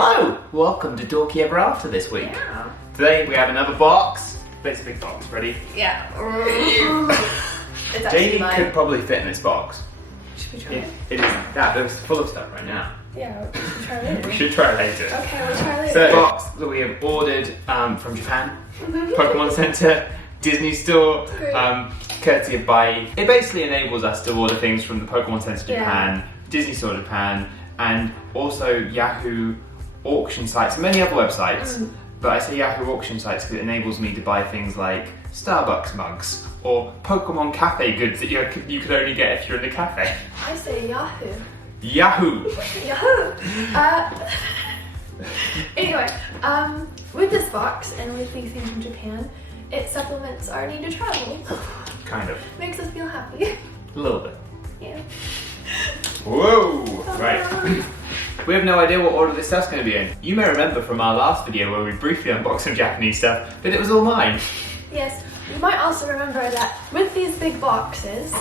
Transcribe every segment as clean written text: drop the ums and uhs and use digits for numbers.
Hello! Welcome to Dorky Ever After this week. Yeah. Today we have another box. It's a big box. Ready? Yeah. It's actually Jamie mine. could probably fit in this box. Should we try It it? is that. It's full of stuff right now. Yeah, we should try later. We should try later. Okay, we'll try later. So, the box that we have ordered from Japan, Pokemon Center, Disney Store, courtesy of Bai. It basically enables us to order things from the Pokemon Center Japan, Disney Store Japan, and also Yahoo auction sites and many other websites. But I say Yahoo auction sites because it enables me to buy things like Starbucks mugs or Pokemon Cafe goods that you could only get if you're in the cafe. I say Yahoo. Yahoo! Yahoo! Anyway, with this box and with these things from Japan, it supplements our need to travel. Kind of. Makes us feel happy. A little bit. Yeah. Whoa! Right. We have no idea what order this stuff's going to be in. You may remember from our last video where we briefly unboxed some Japanese stuff, but it was all mine. Yes, you might also remember that with these big boxes,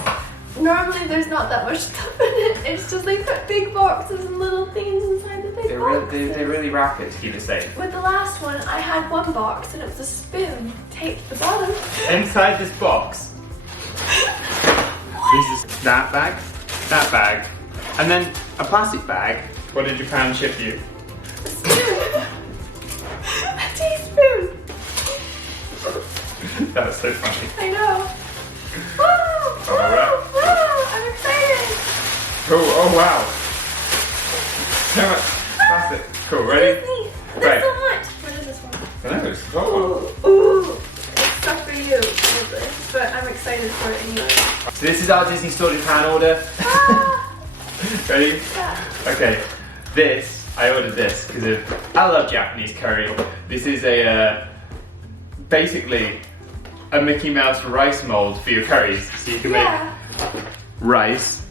normally there's not that much stuff in it. It's just they put big boxes and little things inside the big boxes. They really wrap it to keep it safe. With the last one, I had one box and it was a spoon taped to the bottom. Inside this box, this is that bag, and then a plastic bag. What did Japan ship you? A spoon. A teaspoon. That was so funny. I know. Woo! Woo! Woo! I'm excited. Oh wow. So much plastic. Cool, ready? Disney. There's Right. so much. What is this one? I know, it's a hot one. Ooh. It's stuff for you, probably. But I'm excited for it anyway. So this is our Disney Store Japan order. Ready? Yeah. Okay. I ordered this because I love Japanese curry. This is basically a Mickey Mouse rice mold for your curries. So you can make rice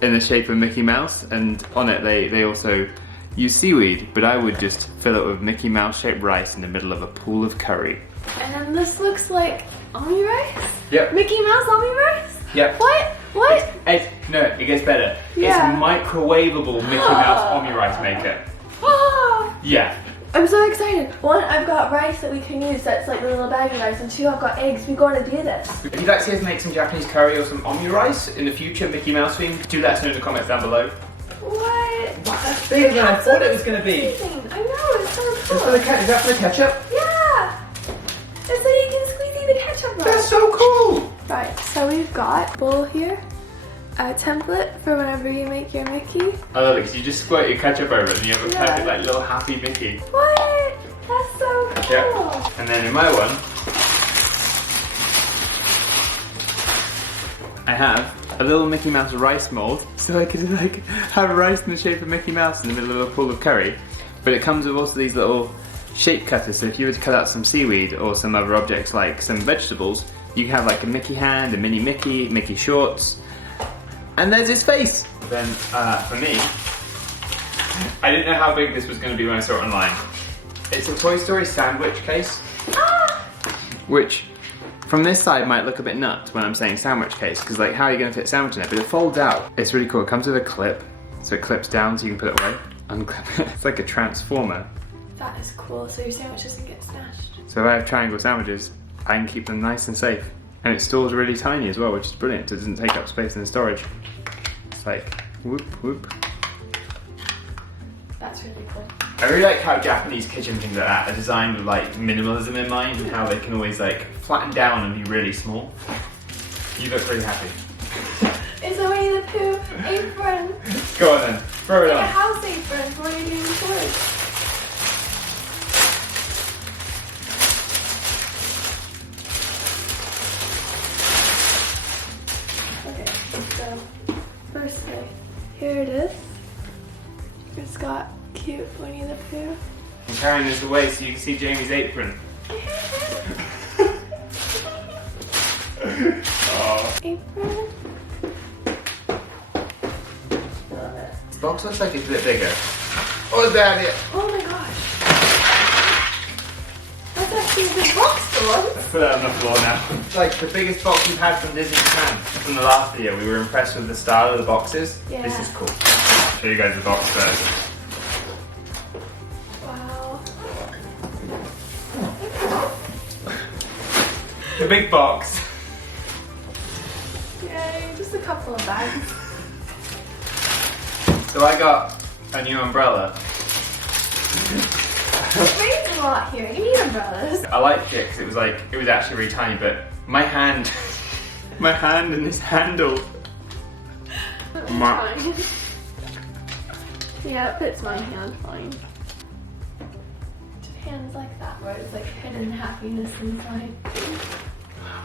in the shape of Mickey Mouse, and on it they also use seaweed, but I would just fill it with Mickey Mouse shaped rice in the middle of a pool of curry. And then this looks like omurice? Yep. Mickey Mouse omurice? Yep. What? What? No, it gets better. Yeah. It's a microwavable Mickey Mouse omurice maker. Ah! Yeah. I'm so excited. One, I've got rice that we can use that's like the little bag of rice, and two, I've got eggs. We're going to do this. If you'd like to see us make some Japanese curry or some omurice in the future, Mickey Mouse theme, do let us know in the comments down below. What? That's bigger than I thought it was going to be. Amazing. I know, it's so cool. Is that for the ketchup? Yeah! It's so you can squeeze in the ketchup. That's so cool! Right, so we've got a bowl here, a template for whenever you make your Mickey. I love it because you just squirt your ketchup over it and you have a perfect like little happy Mickey. What? That's so cool. Yeah. And then in my one, I have a little Mickey Mouse rice mold, so I could like have rice in the shape of Mickey Mouse in the middle of a pool of curry. But it comes with also these little shape cutters, so if you were to cut out some seaweed or some other objects like some vegetables, you can have like a Mickey hand, a mini Mickey, Mickey shorts, and there's his face. Then for me, I didn't know how big this was going to be when I saw it online. It's a Toy Story sandwich case, which from this side might look a bit nuts when I'm saying sandwich case, because like how are you going to fit a sandwich in it? But it folds out. It's really cool. It comes with a clip, so it clips down so you can put it away. Unclip it. It's like a transformer. That is cool, so your sandwich doesn't get smashed. So if I have triangle sandwiches, I can keep them nice and safe. And it stores really tiny as well, which is brilliant. It doesn't take up space in the storage. It's like, whoop, whoop. That's really cool. I really like how Japanese kitchen things like that are designed with like minimalism in mind and how they can always like flatten down and be really small. You look really happy. It's a Winnie the Pooh apron. Go on then, throw it Like a on. house apron for when you're doing chores. Okay, so firstly, here it is. It's got cute Winnie the Pooh. I'm carrying this away so you can see Jamie's apron. Oh. Apron. Love it. This box looks like it's a bit bigger. Oh, that it? Oh my gosh. That's actually a big box though. Let's put that on the floor now. It's like the biggest box we've had from Disney Japan. From the last video, we were impressed with the style of the boxes. Yeah. This is cool. I'll show you guys the box first. Wow. The big box. Yay, just a couple of bags. So I got a new umbrella. It rains a lot here. You need umbrellas. I liked it because it was actually really tiny, but my hand and this handle. Fine. Yeah, it fits my hand fine. Hands like that, where it's like hidden happiness inside.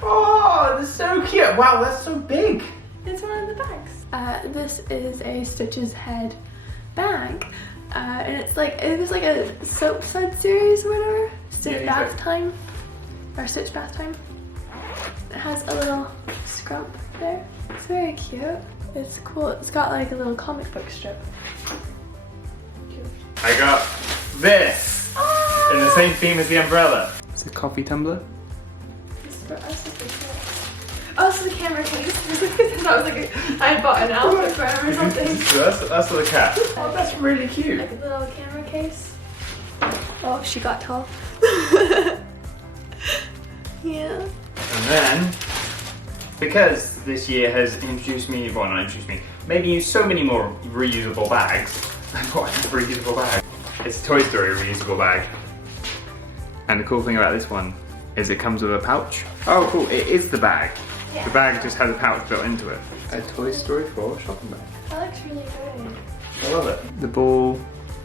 Oh, that's so cute! Wow, that's so big. It's one of the bags. This is a Stitch's Head bag, and it was like a soap sud series or whatever. Stitch bath time, or Stitch bath time. It has a little scrump there. It's very cute. It's cool. It's got like a little comic book strip. Cute. I got this in the same theme as the umbrella. It's a coffee tumbler. This is for us. Oh, this is the camera case. I was like, I had bought an outfit for him or something. So that's for the cat. Oh, that's really cute. Like a little camera case. Oh, she got tall. Yeah. And then, because this year has introduced me, well not introduced me, made me use so many more reusable bags, I bought a reusable bag. It's a Toy Story reusable bag. And the cool thing about this one is it comes with a pouch. Oh cool, it is the bag. Yeah. The bag just has a pouch built into it. A Toy Story 4 shopping bag. That looks really good. I love it. The ball,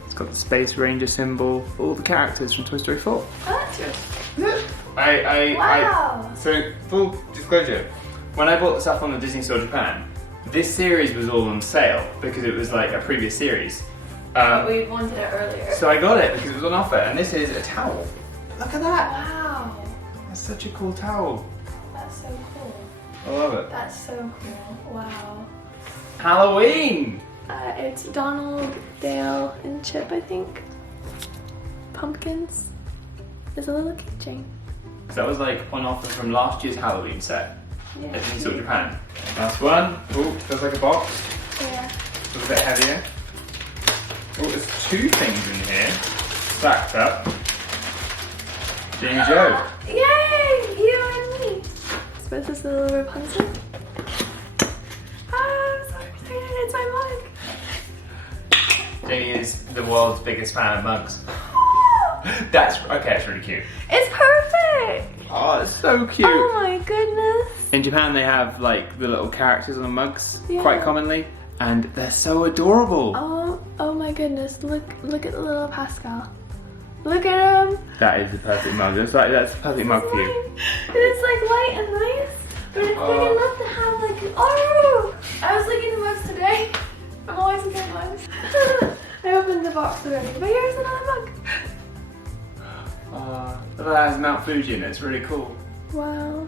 it's got the Space Ranger symbol, all the characters from Toy Story 4. Oh, that's good. Wow. So, full disclosure, when I bought the stuff on the Disney Store Japan, this series was all on sale because it was like a previous series. We wanted it earlier. So I got it because it was on offer, and this is a towel. Look at that! Wow. That's such a cool towel. That's so cool. I love it. That's so cool. Wow. Halloween! It's Donald, Dale, and Chip, I think. Pumpkins. There's a little keychain. That was like on offer from last year's Halloween set Yeah. at Disney Store Japan. Last one. Oh, feels like a box. Yeah. Feels a bit heavier. Oh, there's two things in here, stacked up. Jamie Joe. Yay! You and me. I suppose this is a little Rapunzel. I'm so excited. It's my mug. Jamie is the world's biggest fan of mugs. That's really cute. It's perfect. Oh, it's so cute. Oh my goodness. In Japan, they have like the little characters on the mugs Yeah. quite commonly, and they're so adorable. Oh my goodness. Look at the little Pascal. Look at him. That is the perfect mug. That's the perfect mug for you. And it's like light and nice. But I freaking love to have like, oh! I was looking at the mugs today. I'm always looking at mugs. I opened the box already, but here's another mug. That has Mount Fuji in it. It's really cool. Wow.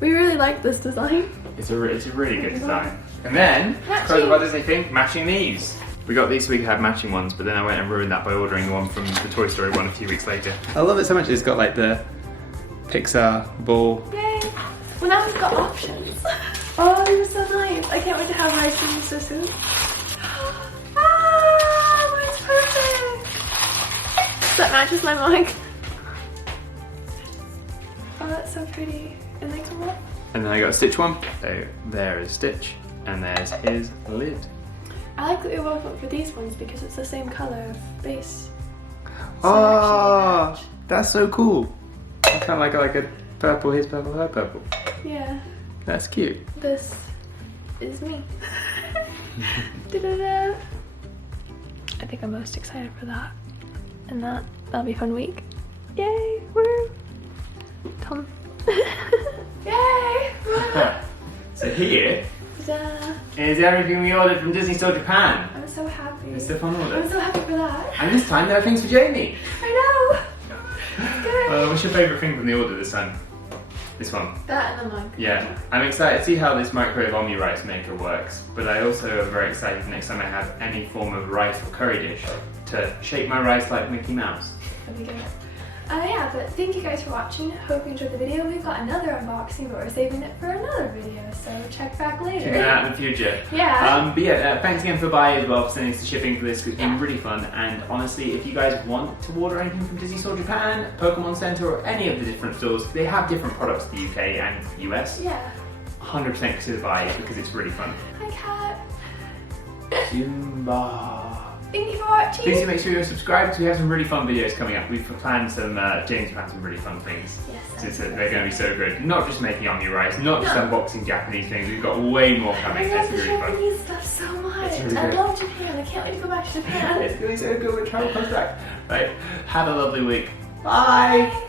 We really like this design. It's a really good design. And then, Matching. close about Disney thing, matching these. We got these so we could have matching ones, but then I went and ruined that by ordering one from the Toy Story one a few weeks later. I love it so much. It's got like the Pixar ball. Yay. Well, now we've got options. Oh, you're so nice. I can't wait to have my cream soon. Ah, mine's perfect. That matches my mug. Oh, that's so pretty. And they come up. And then I got a Stitch one. So there is Stitch, and there's his lid. I like that we both went for these ones because it's the same colour of base. So Oh, that's so cool. It's kind of like a purple, his purple, her purple. yeah, That's cute. this is me. Da-da-da. I think I'm most excited for that. And that'll be a fun week. Yay! Woo! Tom. Yay! So here Ta-da. is everything we ordered from Disney Store Japan. I'm so happy. It's a fun order. I'm so happy for that. And this time there are things for Jamie. I know! Good. What's your favourite thing from the order this time? This one. That and the mug. Yeah, I'm excited to see how this microwave Omurice maker works, but I also am very excited next time I have any form of rice or curry dish to shape my rice like Mickey Mouse. That'd be good. Yeah, but thank you guys for watching. Hope you enjoyed the video. We've got another unboxing, but we're saving it for another video, so check back later. Check it out in the future. Yeah. But yeah, thanks again for buying as well, for sending us the shipping for this, because it's been really fun. And honestly, if you guys want to order anything from Disney Store Japan, Pokemon Center, or any of the different stores, they have different products in the UK and US. Yeah. 100% consider buying it because it's really fun. Hi, Kat. Jimba. Thank you for watching. Please do make sure you're subscribed because we have some really fun videos coming up. We've planned some, James planned some really fun things. Yes. They're going to be so good. Not just making Omurice, not just unboxing Japanese things. We've got way more coming. I love It's the really fun. Japanese stuff so much. Really I good. love Japan. I can't wait to go back to Japan. It's going to be so good when travel comes back. Right, have a lovely week. Bye. Bye.